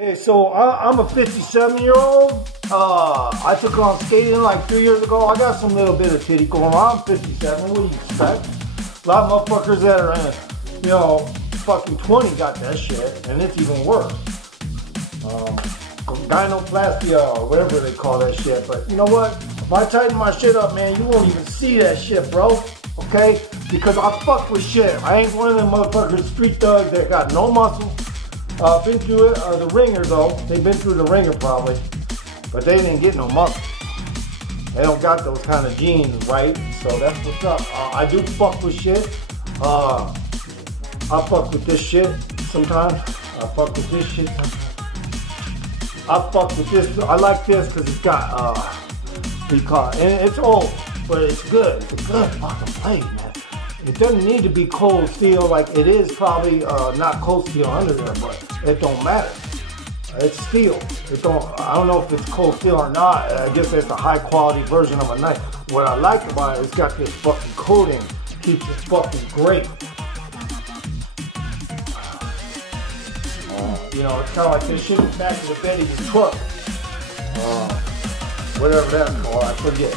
Hey, so I'm a 57-year-old. I took on skating like 3 years ago. I got some little bit of titty going on. I'm 57. What do you expect? A lot of motherfuckers that are in, you know, fucking 20 got that shit, and it's even worse. Gynoplastia or whatever they call that shit. But you know what? If I tighten my shit up, man, you won't even see that shit, bro. Okay? Because I fuck with shit. I ain't one of them motherfuckers, street thugs that got no muscle. Been through it, the ringer though. They've been through the ringer probably, but they didn't get no muscle. They don't got those kind of genes, right? So that's what's up. I do fuck with shit. I fuck with this shit sometimes. I fuck with this shit sometimes. I fuck with this. I like this because it's got, what do you call it? And it's old, but it's good. It's a good fucking blade, man. It doesn't need to be cold steel like it is probably not cold steel under there, but it don't matter. It's steel. I don't know if it's cold steel or not. I guess it's a high quality version of a knife. What I like about it, it's got this fucking coating. Keeps it fucking great. You know, it's kind of like this shit in the back of the bed of your truck. Whatever that's called, I forget.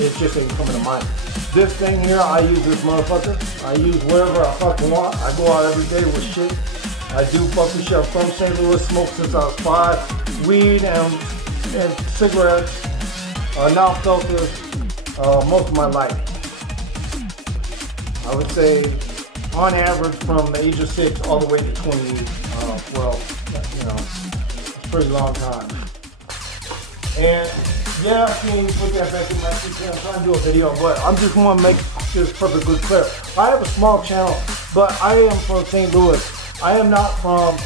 It just ain't coming to mind. This thing here, I use this motherfucker. I use whatever I fucking want. I go out every day with shit. I do fucking shit. I'm from St. Louis, smoked since I was 5. Weed and cigarettes, now filters, most of my life. I would say, on average, from the age of 6 all the way to 20, well, you know, it's a pretty long time. And yeah, I can put that back in my PC. I'm trying to do a video, but I'm just want to make this perfectly clear. I have a small channel, but I am from St. Louis. I am not from,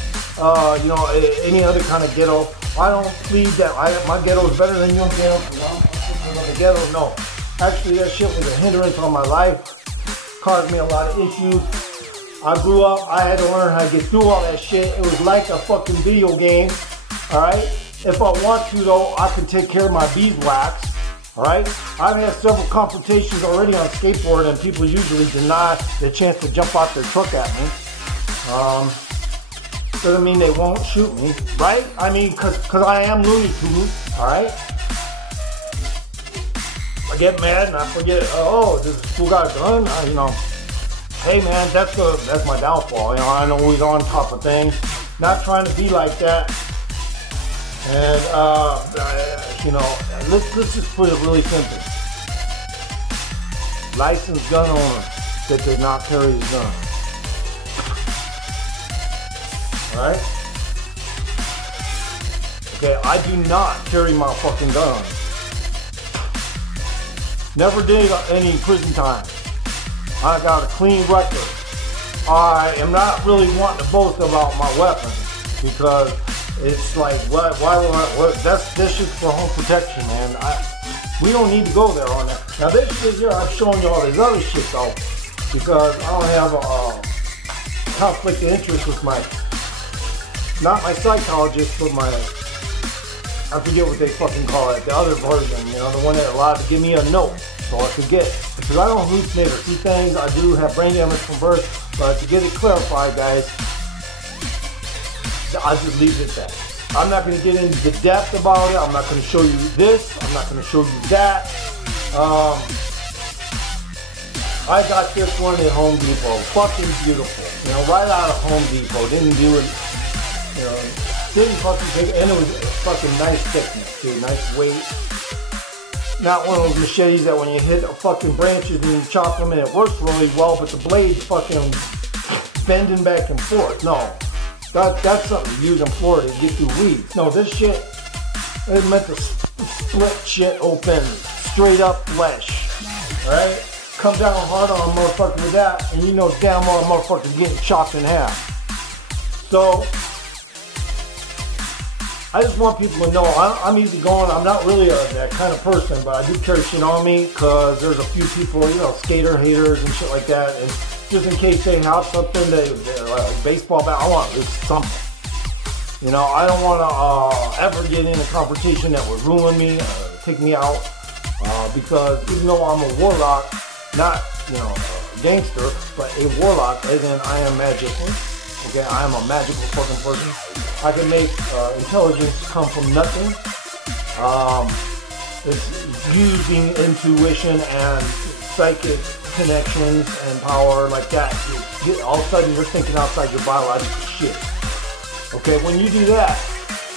you know, any other kind of ghetto. I don't plead that my ghetto is better than your ghetto. I'm from the ghetto. No, actually, that shit was a hindrance on my life. Caused me a lot of issues. I grew up. I had to learn how to get through all that shit. It was like a fucking video game. All right. If I want to, though, I can take care of my beeswax, all right? I've had several confrontations already on skateboard, and people usually deny the chance to jump out their truck at me. Doesn't mean they won't shoot me, right? I mean, because I am Looney Tunes, all right? I get mad, and I forget, oh, does this fool got a gun? You know, hey, man, that's my downfall. You know, I'm always on top of things. Not trying to be like that. And, you know, let's just put it really simple. Licensed gun owner that does not carry his gun. Alright? Okay, I do not carry my fucking gun. Never did any prison time. I got a clean record. I am not really wanting to boast about my weapons because it's like, this shit's for home protection, man. We don't need to go there on that. Now this shit here, I've shown you all this other shit though, because I don't have a conflict of interest with not my psychologist, but I forget what they fucking call it, the other version, you know, the one that allowed to give me a note so I could get it. Because I don't hallucinate or see things, I do have brain damage from birth, but to get it clarified, guys, I'll just leave it at that. I'm not going to get into the depth about it. I'm not going to show you this. I'm not going to show you that. I got this one at Home Depot. Fucking beautiful. You know, right out of Home Depot. Didn't do it, you know, didn't fucking take it. And it was fucking nice thickness, too. Nice weight. Not one of those machetes that when you hit fucking branches and you chop them and it works really well, but the blade's fucking bending back and forth. No. That's something you use in Florida to get through weeds. No, this shit is meant to split shit open, straight up flesh. Alright? Come down hard on a motherfucker with that, and you know damn well a motherfucker's getting chopped in half. So, I just want people to know I'm easy going. I'm not really that kind of person, but I do carry shit on me because there's a few people, you know, skater haters and shit like that. And just in case they have something, like baseball bat, I want to do something. You know, I don't want to ever get in a confrontation that would ruin me, take me out. Because even though I'm a warlock, not, you know, a gangster, but a warlock, as in I am magic. Okay, I am a magical fucking person. I can make intelligence come from nothing. It's using intuition and psychic connections and power like that. All of a sudden you're thinking outside your biological shit. Okay, when you do that,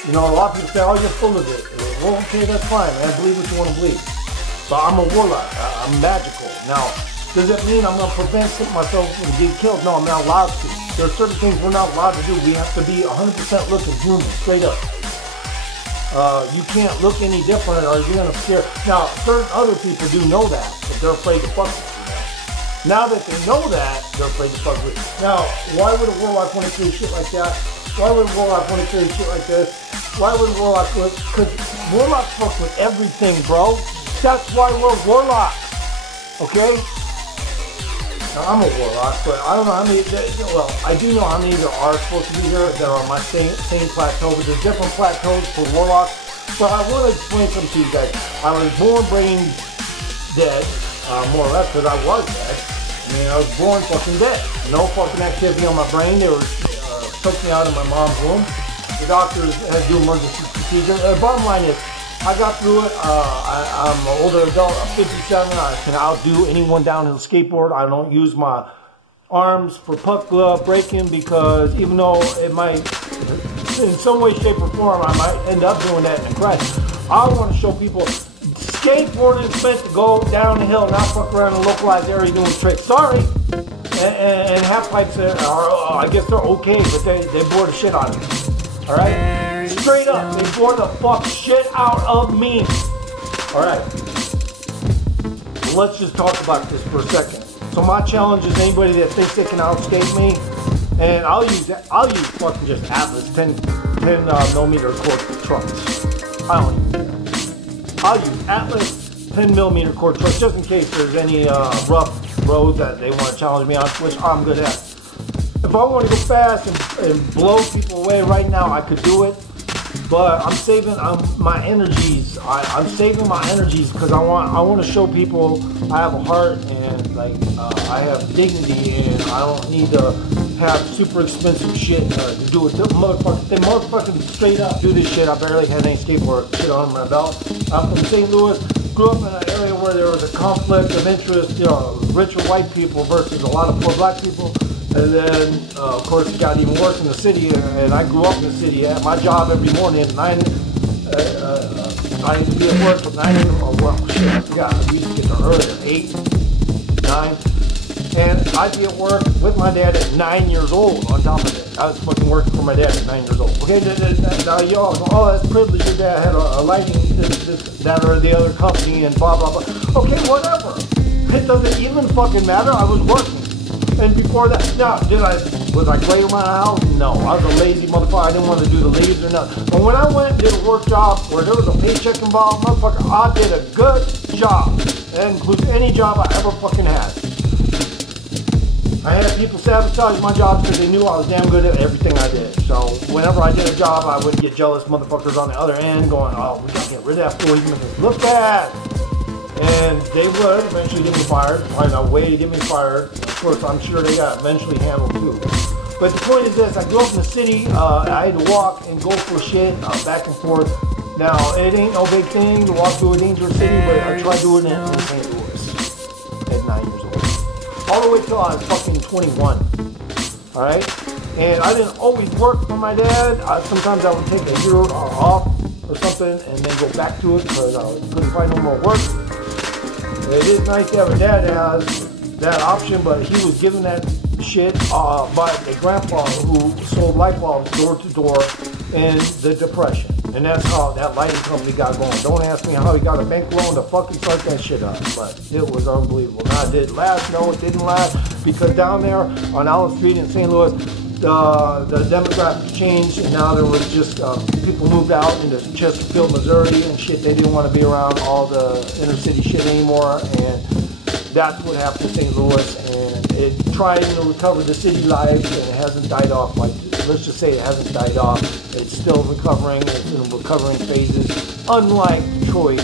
you know, a lot of people say, oh, you're full of it. Well, okay, that's fine, man. Believe what you want to believe. But I'm a warlock. I'm magical. Now, does that mean I'm going to prevent myself from getting killed? No, I'm not allowed to. There are certain things we're not allowed to do. We have to be 100% looking human, straight up. You can't look any different or you're going to scare. Now, certain other people do know that, but they're afraid to fuck with you. Now that they know that, they're afraid to fuck with you. Now, why would a warlock want to create shit like that? Why would a warlock want to create shit like this? Why would a warlock? Because warlocks fuck with everything, bro. That's why we're warlocks. Okay? Now, I'm a warlock, but I don't know how many, well, I do know how many there are supposed to be here that are on my same plateau, but there's different plateaus for warlocks. But I want to explain something to you guys. I was born brain dead, more or less, because I was dead. I mean, I was born fucking dead. No fucking activity on my brain. They were took me out of my mom's womb. The doctors had to do emergency procedure. The bottom line is, I got through it. I'm an older adult. I'm 57. I can outdo anyone downhill skateboard. I don't use my arms for puck glove breaking because even though it might, in some way, shape, or form, I might end up doing that in a crash. I want to show people skateboarding is meant to go down the hill, not fuck around in a localized area doing tricks. Sorry. And half pipes are, I guess they're okay, but they bore the shit out of me. Alright? Straight up, they bore the fuck shit out of me. Alright. Let's just talk about this for a second. So my challenge is anybody that thinks they can outskate me, and I'll use fucking just Atlas 10 millimeter core trucks. I don't even care. I'll use Atlas 10 millimeter core trucks just in case there's any rough roads that they want to challenge me on, which I'm good at. If I want to go fast and blow people away right now, I could do it. But I'm saving my energies. I'm saving my energies because I want to show people I have a heart and like I have dignity and I don't need to have super expensive shit to do it. They motherfucking straight up do this shit. I barely had any skateboard shit on my belt. I'm from St. Louis. Grew up in an area where there was a conflict of interest, you know, richer white people versus a lot of poor black people. And then, of course, it got even worse in the city, and I grew up in the city. My job every morning at 9, I used to be at work at 9, or well, shit, I forgot. I used to get there early at 8, 9. And I'd be at work with my dad at 9 years old on top of it. I was fucking working for my dad at 9 years old. Okay, now y'all go, oh, that's privilege. Your dad had a lighting, this, that, or the other company, and blah, blah, blah. Okay, whatever. It doesn't even fucking matter. I was working. And before that, now, was I great around the house? No. I was a lazy motherfucker. I didn't want to do the ladies or nothing. But when I went and did a work job where there was a paycheck involved, motherfucker, I did a good job. That includes any job I ever fucking had. I had people sabotage my jobs because they knew I was damn good at everything I did. So whenever I did a job, I would get jealous motherfuckers on the other end going, oh, we gotta get rid of that fool. He's making us look bad. And they would eventually get me fired, find a way to get me fired. Of course, I'm sure they got eventually handled too. But the point is this, I grew up in the city, I had to walk and go for shit back and forth. Now, it ain't no big thing to walk through a dangerous city, but I tried doing it in St. Louis at 9 years old. All the way till I was fucking 21, alright? And I didn't always work for my dad. Sometimes I would take a year off or something and then go back to it because I couldn't find no more work. It is nice to have a dad that has that option, but he was given that shit by a grandpa who sold light bulbs door to door in the Depression. And that's how that lighting company got going. Don't ask me how he got a bank loan to fucking start that shit up, but it was unbelievable. Now, did it last? No, it didn't last, because down there on Allen Street in St. Louis, the demographics changed, and now there was just people moved out into Chesterfield, Missouri, and shit. They didn't want to be around all the inner city shit anymore, and that's what happened to St. Louis. And it tried to recover the city life, and it hasn't died off. Like, let's just say it hasn't died off. It's still recovering. It's in recovering phases, unlike Detroit.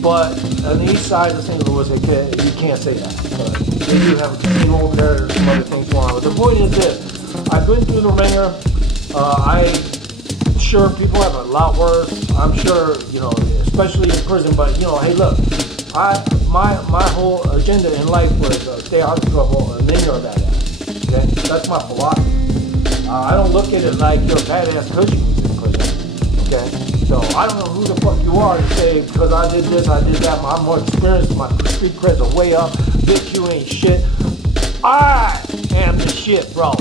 But on the east side of St. Louis, you can't say that. But they do have a casino over there. There's some other things going on. But the point is this. I've been through the ringer. I sure people have a lot worse. I'm sure, you know, especially in prison. But you know, hey, look, my whole agenda in life was stay out of trouble and then you're a badass. Okay, that's my philosophy. I don't look at it like you're a badass because you was in prison. Okay, so I don't know who the fuck you are to say because I did this, I did that. I'm more experienced. My street creds are way up. Bitch, you ain't shit. I am the shit, bro.